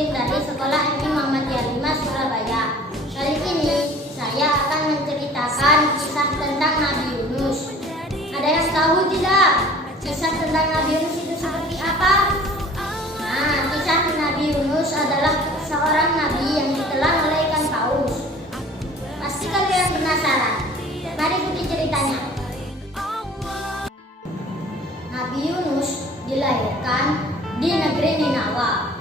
Muslim dari Sekolah MI Muhammadiyah 5 Surabaya. Kali ini saya akan menceritakan kisah tentang Nabi Yunus. Ada yang tahu tidak kisah tentang Nabi Yunus itu seperti apa? Nah, kisah Nabi Yunus adalah seorang nabi yang ditelan oleh ikan paus. Pasti kalian penasaran. Mari ikuti ceritanya. Nabi Yunus dilahirkan di negeri Ninawa.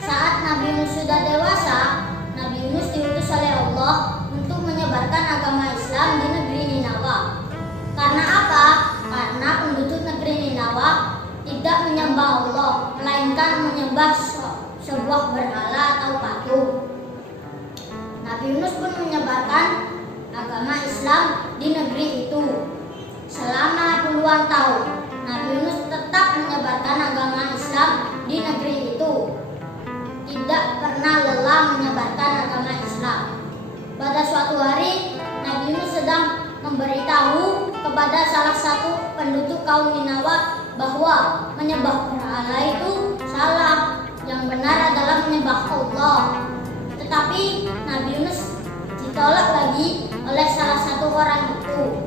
Saat Nabi Yunus sudah dewasa, Nabi Yunus diutus oleh Allah untuk menyebarkan agama Islam di negeri Ninawa. Karena apa? Karena penduduk negeri Ninawa tidak menyembah Allah, melainkan menyembah sebuah berhala atau patung. Nabi Yunus pun menyebarkan agama Islam di negeri itu. Selama puluhan tahun, Nabi Yunus tetap menyebarkan agama Islam di negeri itu. Tidak pernah lelah menyebarkan agama Islam. Pada suatu hari, Nabi Yunus sedang memberitahu kepada salah satu penduduk kaum Ninawa bahwa menyembah berhala itu salah. Yang benar adalah menyembah Allah. Tetapi Nabi Yunus ditolak lagi oleh salah satu orang itu.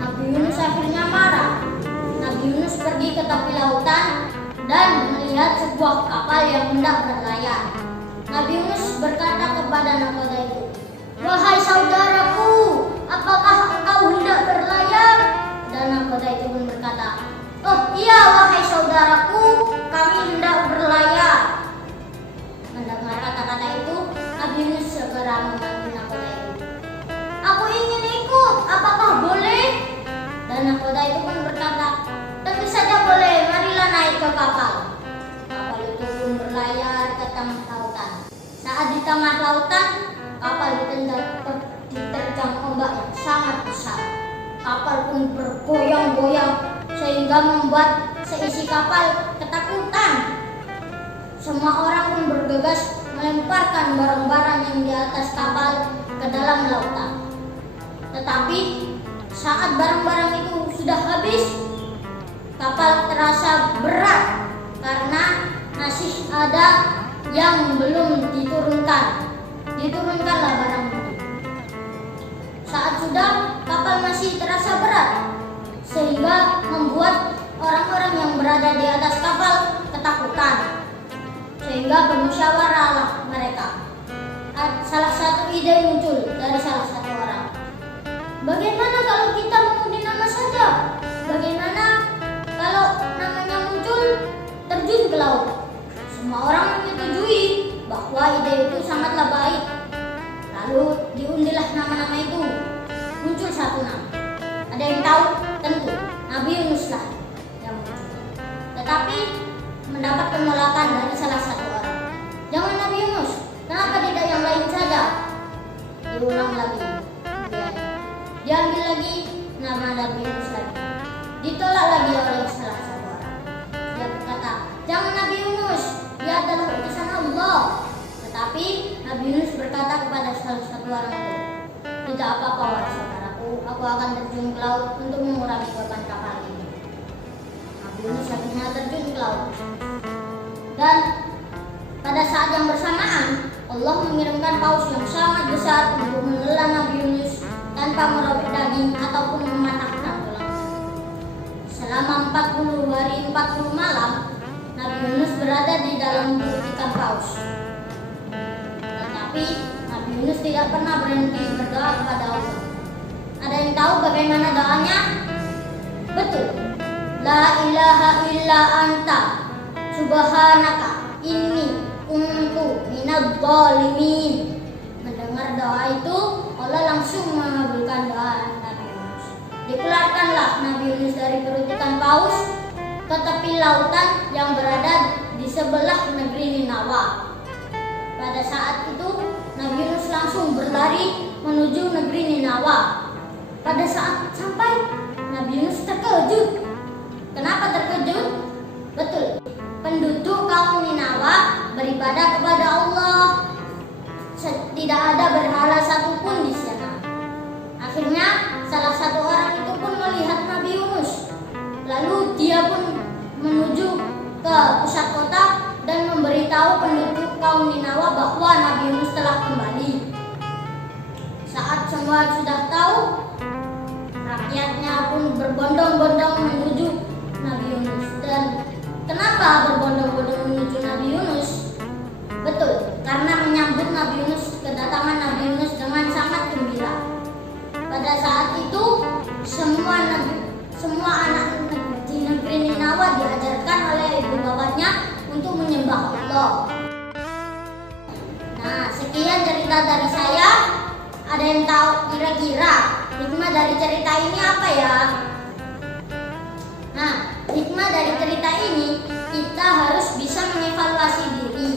Nabi Yunus akhirnya marah. Nabi Yunus pergi ke tepi lautan dan melihat sebuah kapal yang hendak berlayar. Nabi Yunus berkata kepada nakoda itu, "Wahai saudaraku, apakah engkau hendak berlayar?" Dan nakoda itu pun berkata, "Oh iya, wahai saudaraku, kami hendak berlayar." Mendengar kata-kata itu, Nabi Yunus segera memanggil nakoda itu. "Aku ingin ikut, apakah boleh?" Dan nakoda itu pun berkata, "Tentu saja boleh, marilah naik ke kapal." Kapal itu pun berlayar ke tengah lautan. Saat di tengah lautan, kapal diterjang ombak yang sangat besar. Kapal pun bergoyang-goyang sehingga membuat seisi kapal ketakutan. Semua orang pun bergegas melemparkan barang-barang yang di atas kapal ke dalam lautan. Tetapi saat barang-barang itu sudah habis, kapal terasa berat karena masih ada yang belum diturunkan. Diturunkanlah barang itu. Saat sudah, kapal masih terasa berat sehingga membuat orang-orang yang berada di atas kapal ketakutan. Sehingga bermusyawarahlah mereka. Salah satu ide muncul dari salah satu orang. Bagaimana kalau kita mengundi nama saja? Bagaimana kalau namanya muncul terjun ke laut? Semua orang menyetujui bahwa ide itu sangatlah baik. Lalu diundilah nama-nama itu. Muncul satu nama. Ada yang tahu? Tentu Nabi Yunus lah yang muncul. Tetapi mendapat penolakan dari salah satu orang. "Jangan Nabi Yunus, kenapa tidak yang lain saja?" Diulang lagi. Diambil lagi nama Nabi Yunus lagi. Ditolak lagi oleh salah satu orang. Dia berkata, "Jangan Nabi Yunus, dia adalah utusan Allah." Tetapi Nabi Yunus berkata kepada salah satu orang itu, "Tidak apa-apa wahai saudaraku, aku akan terjun ke laut untuk mengurangi beban kapal ini." Nabi Yunus akhirnya terjun ke laut. Dan pada saat yang bersamaan, Allah mengirimkan paus yang sangat besar untuk menelan Nabi Yunus tanpa merobek daging ataupun mematahkan tulang. Selama 40 hari 40 malam, Nabi Yunus berada di dalam perut ikan paus. Tetapi Nabi Yunus tidak pernah berhenti berdoa kepada Allah. Ada yang tahu bagaimana doanya? Betul. La ilaha illa anta subhanaka inni kuntu minadh dhalimin. Mendengar doa itu, Allah langsung mengabulkan doa Nabi Yunus. Dikeluarkanlah Nabi Yunus dari perut ikan paus ke tepi lautan yang berada di sebelah negeri Ninawa. Pada saat itu, Nabi Yunus langsung berlari menuju negeri Ninawa. Pada saat sampai, Nabi Yunus terkejut. Kenapa terkejut? Betul, penduduk kaum Ninawa beribadah kepada Allah. Tidak ada berhala satupun di sana. Akhirnya salah satu orang itu pun melihat Nabi Yunus. Lalu dia pun menuju ke pusat kota dan memberitahu penduduk berbondong-bondong menuju Nabi Yunus. Dan kenapa berbondong-bondong menuju Nabi Yunus? Betul, karena menyambut Nabi Yunus, kedatangan Nabi Yunus dengan sangat gembira. Pada saat itu semua anak di negeri Ninawa diajarkan oleh ibu bapaknya untuk menyembah Allah. Nah, sekian cerita dari saya. Ada yang tahu kira-kira hikmah dari cerita ini apa ya? Nah, hikmah dari cerita ini kita harus bisa mengevaluasi diri.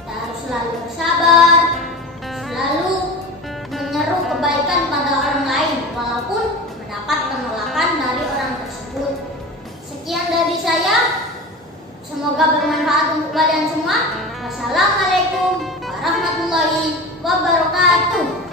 Kita harus selalu bersabar, selalu menyeru kebaikan pada orang lain walaupun mendapat penolakan dari orang tersebut. Sekian dari saya. Semoga bermanfaat untuk kalian semua. Wassalamualaikum warahmatullahi wabarakatuh.